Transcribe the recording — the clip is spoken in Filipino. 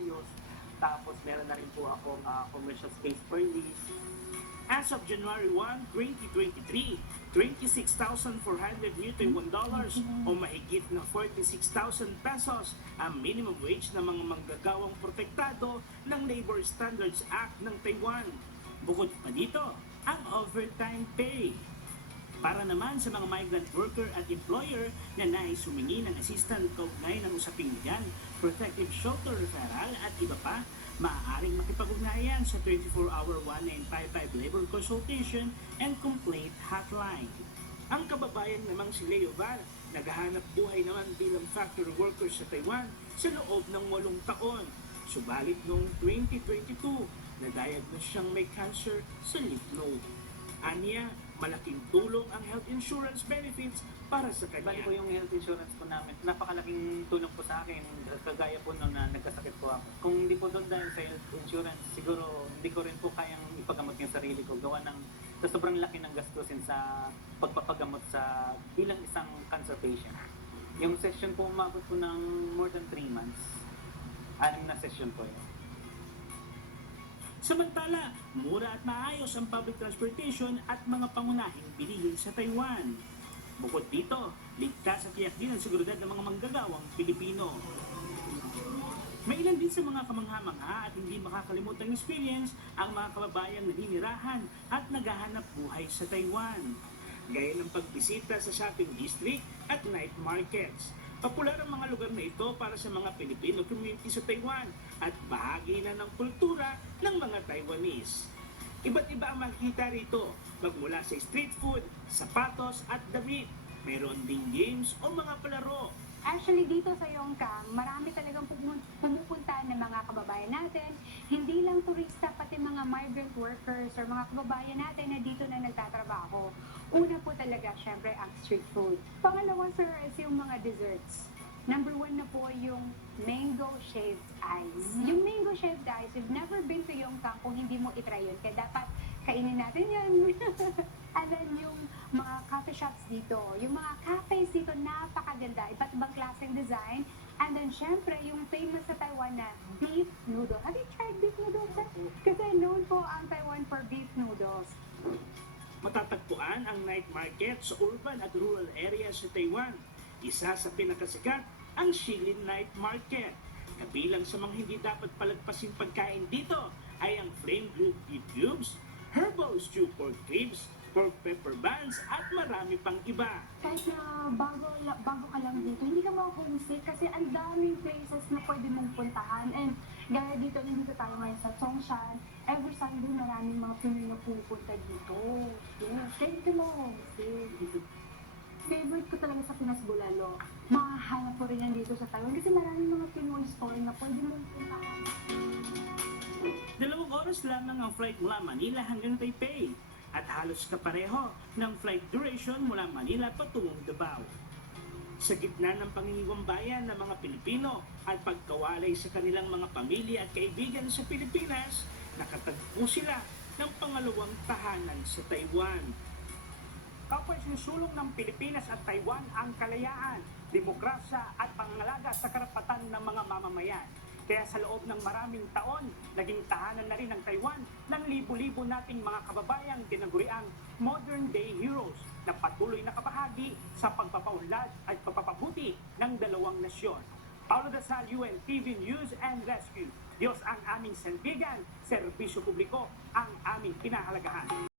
maayos. Tapos meron na rin po akong commercial space per lease. As of January 1, 2023, $26,400 New Taiwan dollars o mahigit na 46,000 pesos ang minimum wage ng mga manggagawang protektado ng Labor Standards Act ng Taiwan. Bukod pa dito, ang overtime pay. Para naman sa mga migrant worker at employer na nais humingi ng assistant kaugnay ng usaping yan, protective shelter referral at iba pa, maaaring makipag-ugnayan sa 24-hour 1955 labor consultation and complaint hotline. Ang kababayan namang si Leo Val, naghahanap buhay naman bilang factory worker sa Taiwan sa loob ng 8 taon. Subalit noong 2022, na-diagnose siyang may cancer sa lymph node. Anya, malaking tulong ang health insurance benefits para sa kanya. Bali po yung health insurance po namin. Napakalaking tulong po sa akin. Kagaya po nung na nagkasakit po ako. Kung hindi po doon dahil sa health insurance, siguro hindi ko rin po kayang ipagamot yung sarili ko. Gawa ng sa sobrang laki ng gastusin sa pagpapagamot sa bilang isang cancer patient. Yung session po umabot po ng more than 3 months. 6 na session po yun. Samantala, mura at maayos ang public transportation at mga pangunahing bilihin sa Taiwan. Bukod dito, ligtas at tiyak din ang seguridad ng mga manggagawang Pilipino. May ilan din sa mga kamangha-mangha at hindi makakalimutang experience ang mga kababayang naninirahan at naghahanap buhay sa Taiwan. Gaya ng pagbisita sa shopping district at night markets. Popular ang mga lugar na ito para sa mga Filipino community sa Taiwan at bahagi na ng kultura ng mga Taiwanese. Iba't iba ang makikita rito, magmula sa street food, sapatos at damit. Mayroon ding games o mga palaro. Actually, dito sa Yongkang, marami talagang pumupunta ng mga kababayan natin. Hindi lang turista, pati mga migrant workers or mga kababayan natin na dito na nagtatrabaho. Una po talaga, syempre, ang street food. Pangalawa, sir, is yung mga desserts. Number 1 na po yung mango shaved ice. Yung mango shaved ice, you've never been to Yongkang kung hindi mo itry yun. Kaya dapat kainin natin yan. And then yung mga coffee shops dito, yung mga cafes dito, napakaganda. Iba't ibang klaseng design. And then, syempre, yung famous sa Taiwan na beef noodle. Have you tried beef noodles? Kasi known po ang Taiwan for beef noodles. Matatagpuan ang night market sa urban at rural areas sa Taiwan. Isa sa pinakasikat ang Shilin Night Market. Kabilang sa mga hindi dapat palagpasin pagkain dito ay ang flame grilled beef cubes, herbal stew pork ribs, pork pepper buns at marami pang iba. Kahit na bago ka lang dito, hindi ka ma-homesick kasi ang daming places na pwede mong puntahan. And gaya dito, nandito tayo ngayon sa Zhongshan, every Sunday maraming mga Pinoy na pupunta dito. Yes, kaya hindi ka ma-homesick. Favorite ko talaga sa Pinas Bulalo. Mahahanap ko rin yan dito sa Taiwan kasi maraming mga Pinoy store na pwede mong puntahan. 2 oras lamang ang flight mula Manila hanggang Taipei at halos kapareho ng flight duration mula Manila patungong Davao. Sa gitna ng pangingiwang bayan ng mga Pilipino at pagkawalay sa kanilang mga pamilya at kaibigan sa Pilipinas, nakatagpo sila ng pangalawang tahanan sa Taiwan. Kapag sinusulong ng Pilipinas at Taiwan ang kalayaan, demokrasya at pangangalaga sa karapatan ng mga mamamayan. Kaya sa loob ng maraming taon, naging tahanan na rin ng Taiwan ng libo-libo nating mga kababayang tinaguriang modern-day heroes na patuloy na kabahagi sa pagpapaunlad at pagpapabuti ng dalawang nasyon. Paulo Dasal, UNTV News and Rescue. Diyos ang aming sandigan, serbisyo publiko ang aming pinahalagahan.